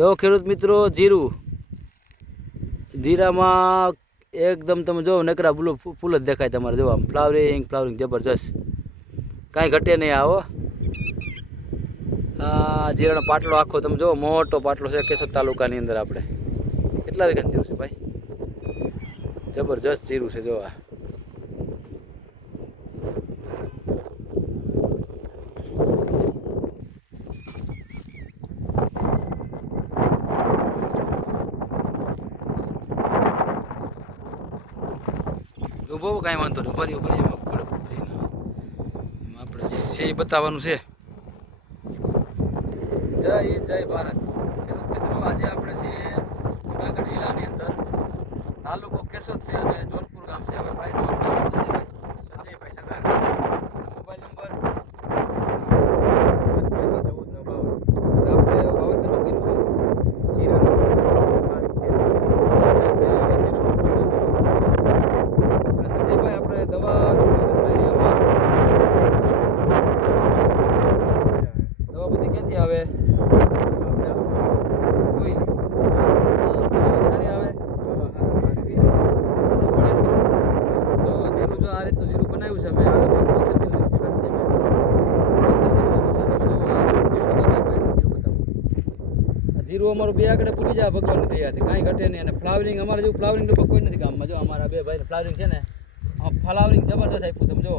જો ખેડૂત મિત્રો જીરામાં એકદમ તમે જો નકરા ફૂલ જ દેખાય તમારે જો આમ ફ્લાવરિંગ જબરજસ્ત, કાંઈ ઘટે નહીં. આવો આ જીરાનો પાટલો આખો તમે જો મોટો પાટલો છે કેશોદ તાલુકાની અંદર. આપણે કેટલા વીઘા જીરું છે ભાઈ? જબરજસ્ત જીરું છે જો આ. ઉભો કાંઈ વાંધો નહીં, ભરી આપણે જે છે એ બતાવવાનું છે. જય ભારત ખેડૂત મિત્રો, આજે આપણે છીએ જુનાગઢ જિલ્લાની અંદર, તાલુકો કેશોદ છે અને જોનપુર ગામ છે. હવે ભાઈ સંજયભાઈ સગાર, મોબાઈલ નંબર 851492. આપણે વાવેતરમાં કર્યું છે જીરાનું. સંજયભાઈ આપણે દવા બધી ક્યાંથી આવે? કોઈ આવે તો જીરું, જો આ રીતનું જીરું બનાવ્યું છે અમે. જીરું અમારું બે આગળ પૂરી જાય ભગવાનની દયાથી, કાંઈ ઘટે નહીં. અને ફ્લાવરિંગ અમારે જેવું ફ્લાવરિંગ તો કોઈ નથી ગામમાં. જો અમારા બે ભાઈ ફ્લાવરિંગ છે ને, ફ્લાવરિંગ જબરદસ્ત આપ્યું. તમે જો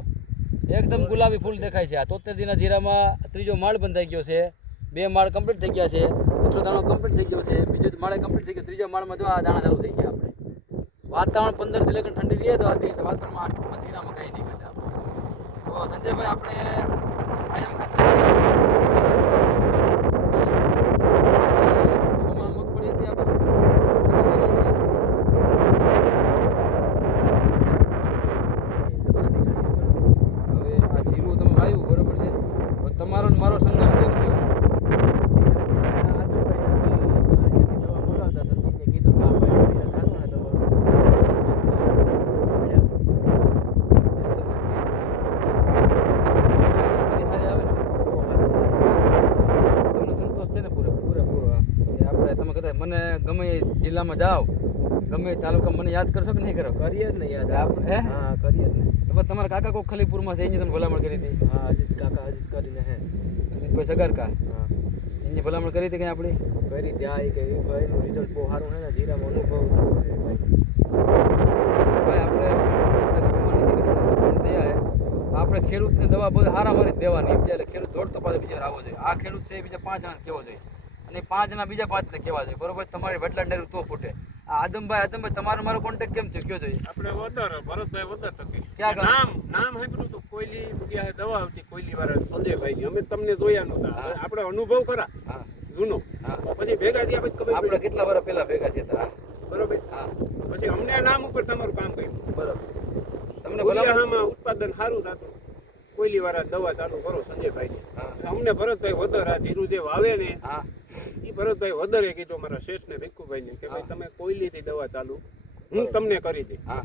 એકદમ ગુલાબી ફૂલ દેખાય છે. આ 73 દીના જીરામાં ત્રીજો માળ બંધાઈ ગયો છે, 2 માળ કમ્પ્લીટ થઈ ગયા છે, ચોથો દાણો કમ્પ્લીટ થઈ ગયો છે, બીજો માળે કમ્પ્લીટ થઈ ગયો, ત્રીજા માળમાં જો આ દાણા ચાલુ થઈ ગયા. આપણે વાતાવરણ 15 થી લગન ઠંડી રહે તો વાતાવરણમાં આટલું જીરામાં કાંઈ નહીં ઘટે આપણે. તો સંજયભાઈ આપણે કાયમ ખાતર મગફળી હતી આપણે. હવે આ જીરું તમે વાવ્યું બરોબર છે, તમારો ને મારો સંગમ કેમ થયો? મને ગમે જિલ્લામાં જાઓ, ગમે તાલુકા, મને યાદ કરશો કે નહીં કરો? કરીએ જ ને યાદ આપણે. હા કરીએ જ ને. તમે તમારા કાકા કોઈ ખલીપુરમાં છે, એની તમે ભલામણ કરી હતી? હા અજીત કાકા, અજીત કરીને હે, અજીતભાઈ સગારકા, હા એની ભલામણ કરી હતી કંઈ આપણી? કરી ત્યાં કે ભાઈનું રિઝલ્ટ બહુ સારું છે ને, જીરામાં અનુભવ છે ભાઈ. આપણે ખેડૂતને દવા બધું હારા મારી દેવાની, એટલે ખેડૂત દોડતો પાછો બીજા આવવો જોઈએ. આ ખેડૂત છે એ બીજા 5 જણા કહેવો જોઈએ, અને 5 જણા બીજા 5 ને કહેવા જોઈએ, બરોબર? તમારી વડલા ડેરું તો ફૂટે. આ આદમભાઈ તમારો મારો કોન્ટેક્ટ કેમ થયો? કયો જોઈએ આપણે વદર ભરતભાઈ વદર થકી. ક્યાં નામ સાંભળ્યું હતું, કોયલી જગ્યાએ દવા આવતી, કોયલી વાળા સંજયભાઈ. અમે તમને જોયા નહોતા, આપણે અનુભવ ખરા હા જૂનો. પછી ભેગા થયા પછી ખબર આપણે કેટલા વર્ષ પહેલા ભેગા થયા હતા, બરોબર. હા પછી અમને નામ ઉપર તમારું કામ કર્યું, બરોબર. તમને ભલામાં ઉત્પાદન સારું થતું, કોયલી વાળા દવા ચાલુ કરો સંજયભાઈ. અમને ભરતભાઈ વદર આ જીરું જે વાવે ને, હા એ ભરતભાઈ વદરે કીધું મારા શેઠ ને ભીખુભાઈ ને કે ભાઈ તમે કોયલીથી દવા ચાલુ હું તમને કરી દી. હા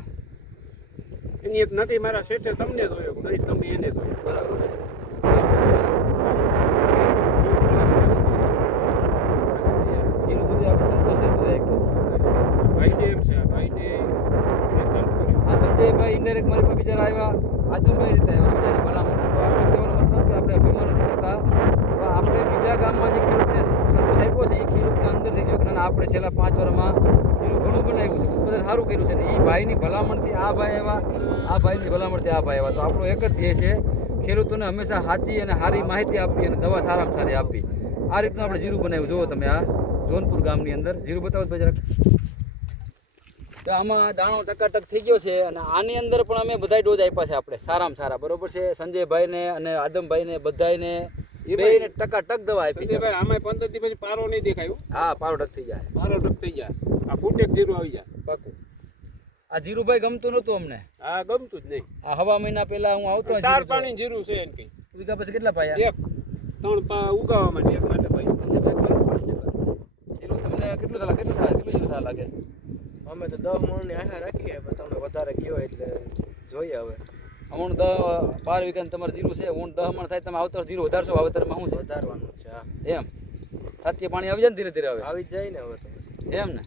એની એક નથી મારા શેઠે તમને જોયો, નથી તમે એને જોયો, બરાબર. જીરું બધું આપણે સંતોષ છે બધા એક ભાઈને એમ છે, આ ભાઈને ચાલુ કર્યું. આ સંજયભાઈ ઇન્ડાયરેક્ટ મારી પાસે બિચારા આવ્યા, આદમભાઈ રીતે આવ્યા બિચારી ભલામણ. તો આપણે કહેવાનો મતલબ કે આપણે અભિમાન નથી કરતા, તો આપણે બીજા ગામમાં જે ખેડૂતને સંતોષ આપ્યો છે એ ખેડૂતના અંદરથી જો કે ના આપણે છેલ્લા 5 વર્ષમાં જીરું ઘણું બનાવ્યું છે, ઉત્પાદન સારું કર્યું છે, ને એ ભાઈની ભલામણથી આ ભાઈ આવ્યા, આ ભાઈની ભલામણથી આ ભાઈ આવ્યા. તો આપણો એક જ ધ્યેય છે ખેડૂતોને હંમેશા સાચી અને સારી માહિતી આપવી અને દવા સારામાં સારી આપવી. આ રીતનું આપણે જીરું બનાવ્યું. જુઓ તમે આ જોનપુર ગામની અંદર જીરું બતાવો ભાઈ જરાક. તો આમાં દાણો ટકાટક થઈ ગયો છે, અને આની અંદર પણ અમે બધા ડોઝ આપ્યા છે આપણે સારામાં સારા, બરોબર છે? સંજયભાઈને અને આદમભાઈને બધાને બેયને ટકાટક દવા આપી છે. ભાઈ આમાં 15 દી પછી પારો નહીં દેખાયો. હા પારો ટક થઈ જાય, પારો ટક થઈ જાય, આ ફૂટેક જીરું આવી જાય પાકું. આ જીરુભાઈ ગમતું નહોતું અમને, આ ગમતું જ નહીં. આ હવા મહિના પહેલા હું આવતો 4 પાણી જીરું છે એને કઈ ઉગા પછી કેટલા પાયા? 3 પા ઉગાવવા માટે, એક માટે ભાઈ. જીરું તમને કેટલું થાય, કેટલું લાગે? અમે તો 10 મણની આશા રાખીએ, પણ તમે વધારે કહો એટલે જોઈએ હવે. હું 12 વીઘાનું તમારે જીરું છે, હું 10 મણ થાય, તમે આવતો જીરું વધારશો વાવેતરમાં? શું છે વધારવાનું છે? હા એમ. છાતીએ પાણી આવી જાય ને ધીરે ધીરે હવે આવી જ જાય ને હવે તો પછી. એમ ને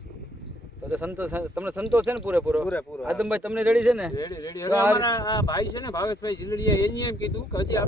તો સંતોષ તમને સંતોષ છે ને પૂરેપૂરો પૂરેપૂરો. આદમભાઈ તમને રેડી છે ને રેડી રેડી. હવે અમારા આ ભાઈ છે ને ભાવેશભાઈ ઝીલડીયા એને એમ કીધું કે હજી